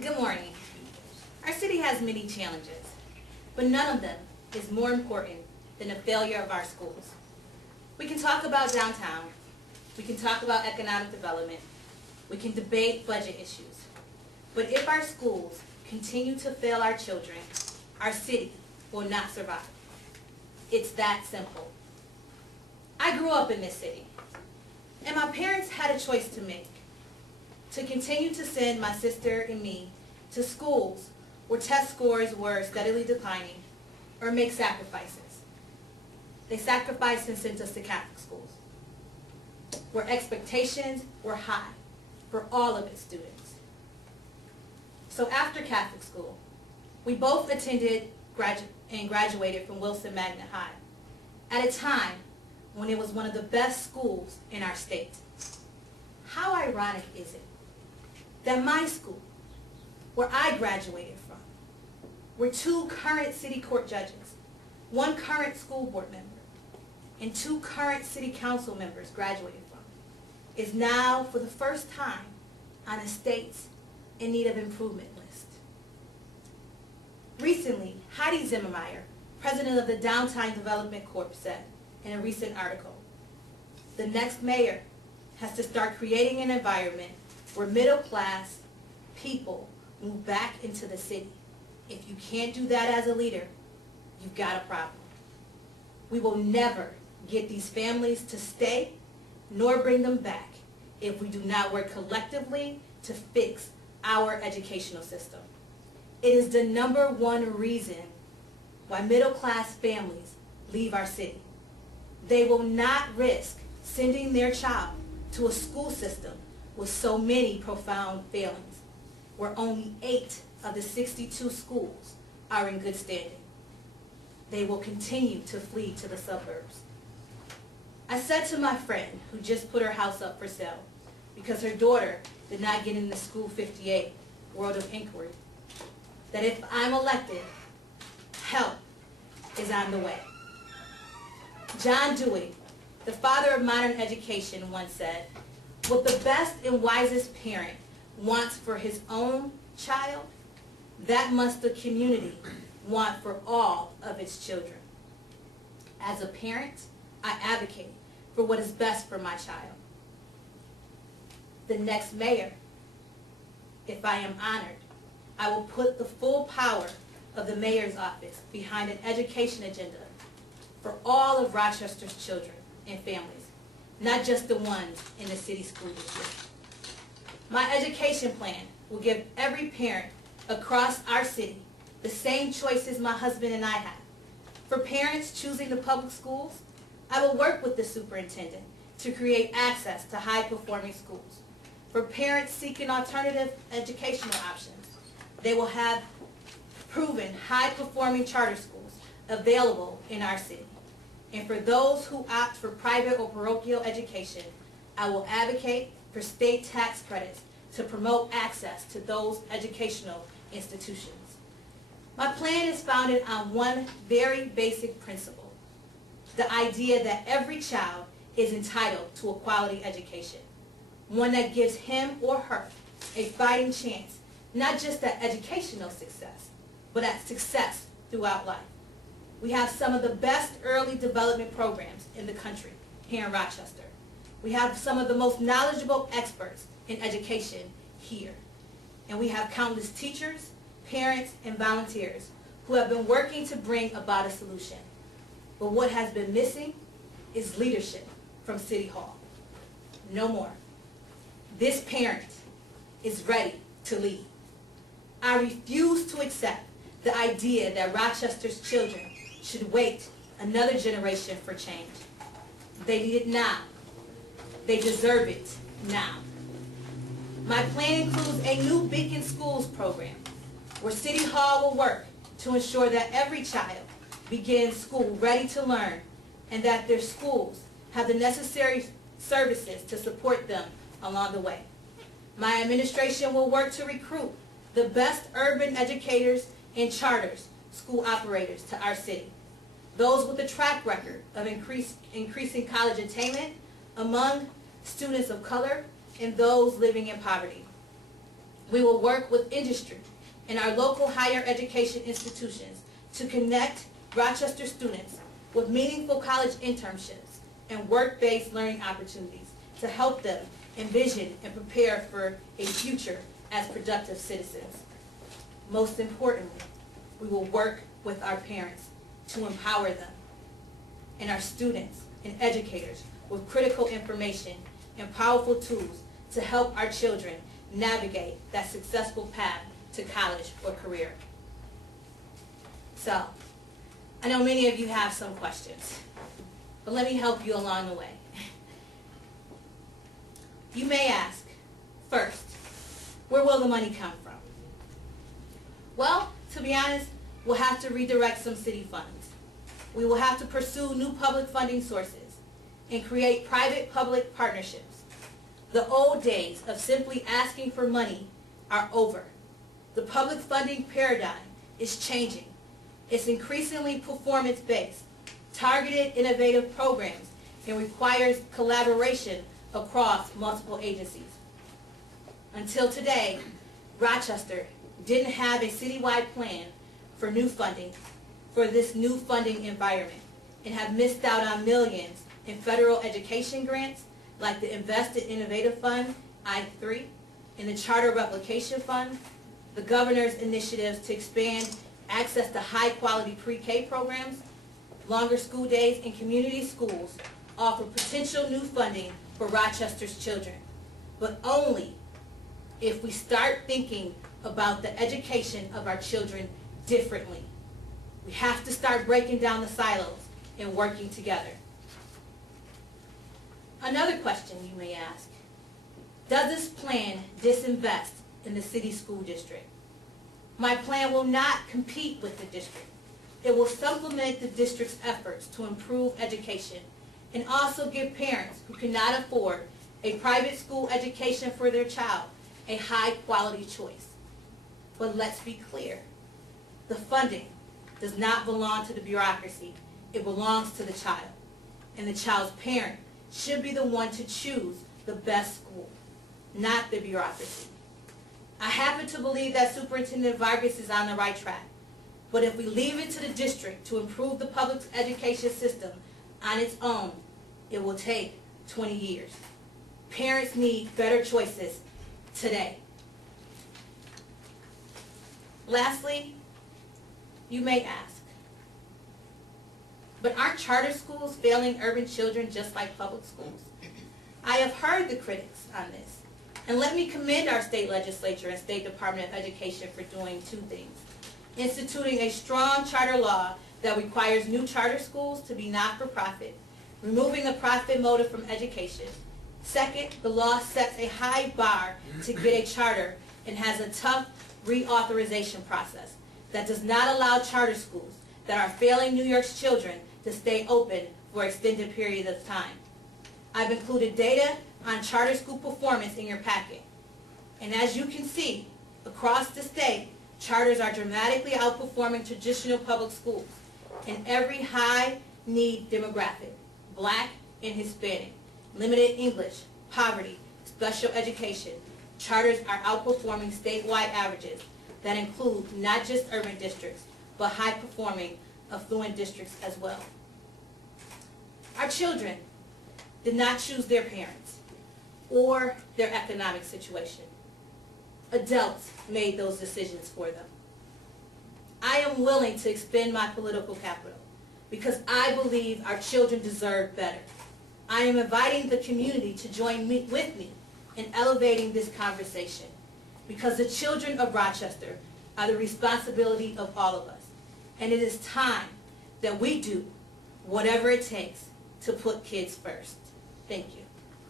Good morning. Our city has many challenges, but none of them is more important than the failure of our schools. We can talk about downtown, we can talk about economic development, we can debate budget issues, but if our schools continue to fail our children, our city will not survive. It's that simple. I grew up in this city, and my parents had a choice to make: to continue to send my sister and me to schools where test scores were steadily declining, or make sacrifices. They sacrificed and sent us to Catholic schools, where expectations were high for all of its students. So after Catholic school, we both attended and graduated from Wilson Magnet High at a time when it was one of the best schools in our state. How ironic is it that my school, where I graduated from, where 2 current city court judges, 1 current school board member, and 2 current city council members graduated from, is now for the first time on a state's in need of improvement list. Recently, Heidi Zimmermeyer, president of the Downtown Development Corp, said in a recent article, the next mayor has to start creating an environment where middle-class people move back into the city. If you can't do that as a leader, you've got a problem. We will never get these families to stay nor bring them back if we do not work collectively to fix our educational system. It is the #1 reason why middle-class families leave our city. They will not risk sending their child to a school system with so many profound failings, where only 8 of the 62 schools are in good standing. They will continue to flee to the suburbs. I said to my friend who just put her house up for sale because her daughter did not get into School 58, World of Inquiry, that if I'm elected, help is on the way. John Dewey, the father of modern education, once said, what the best and wisest parent wants for his own child, that must the community want for all of its children. As a parent, I advocate for what is best for my child. The next mayor, if I am honored, I will put the full power of the mayor's office behind an education agenda for all of Rochester's children and families, not just the ones in the city school district. My education plan will give every parent across our city the same choices my husband and I have. For parents choosing the public schools, I will work with the superintendent to create access to high-performing schools. For parents seeking alternative educational options, they will have proven high-performing charter schools available in our city. And for those who opt for private or parochial education, I will advocate for state tax credits to promote access to those educational institutions. My plan is founded on one very basic principle: the idea that every child is entitled to a quality education, one that gives him or her a fighting chance, not just at educational success, but at success throughout life. We have some of the best early development programs in the country here in Rochester. We have some of the most knowledgeable experts in education here. And we have countless teachers, parents, and volunteers who have been working to bring about a solution. But what has been missing is leadership from City Hall. No more. This parent is ready to lead. I refuse to accept the idea that Rochester's children should wait another generation for change. They need it now. They deserve it now. My plan includes a new Beacon Schools program where City Hall will work to ensure that every child begins school ready to learn and that their schools have the necessary services to support them along the way. My administration will work to recruit the best urban educators and charters school operators to our city, those with a track record of increasing college attainment among students of color and those living in poverty. We will work with industry and our local higher education institutions to connect Rochester students with meaningful college internships and work-based learning opportunities to help them envision and prepare for a future as productive citizens. Most importantly, we will work with our parents to empower them and our students and educators with critical information and powerful tools to help our children navigate that successful path to college or career. So, I know many of you have some questions, but let me help you along the way. You may ask, first, where will the money come from? Well, to be honest, we'll have to redirect some city funds. We will have to pursue new public funding sources and create private-public partnerships. The old days of simply asking for money are over. The public funding paradigm is changing. It's increasingly performance-based, targeted innovative programs, and requires collaboration across multiple agencies. Until today, Rochester didn't have a citywide plan for new funding for this new funding environment and have missed out on millions in federal education grants like the Invest in Innovative Fund, I-3, and the Charter Replication Fund, the governor's initiatives to expand access to high-quality pre-K programs, longer school days, and community schools offer potential new funding for Rochester's children, but only if we start thinking about the education of our children differently. We have to start breaking down the silos and working together. Another question you may ask, does this plan disinvest in the city school district? My plan will not compete with the district. It will supplement the district's efforts to improve education and also give parents who cannot afford a private school education for their child a high-quality choice. But let's be clear, the funding does not belong to the bureaucracy. It belongs to the child. And the child's parent should be the one to choose the best school, not the bureaucracy. I happen to believe that Superintendent Vargas is on the right track. But if we leave it to the district to improve the public education system on its own, it will take 20 years. Parents need better choices today. Lastly, you may ask, but aren't charter schools failing urban children just like public schools? I have heard the critics on this, and let me commend our state legislature and State Department of Education for doing two things. Instituting a strong charter law that requires new charter schools to be not-for-profit, removing the profit motive from education. Second, the law sets a high bar to get a charter and has a tough reauthorization process that does not allow charter schools that are failing New York's children to stay open for extended periods of time. I've included data on charter school performance in your packet. And as you can see, across the state, charters are dramatically outperforming traditional public schools in every high-need demographic, Black and Hispanic, limited English, poverty, special education. Charters are outperforming statewide averages that include not just urban districts, but high-performing affluent districts as well. Our children did not choose their parents or their economic situation. Adults made those decisions for them. I am willing to expend my political capital because I believe our children deserve better. I am inviting the community to join with me in elevating this conversation because the children of Rochester are the responsibility of all of us. And it is time that we do whatever it takes to put kids first. Thank you.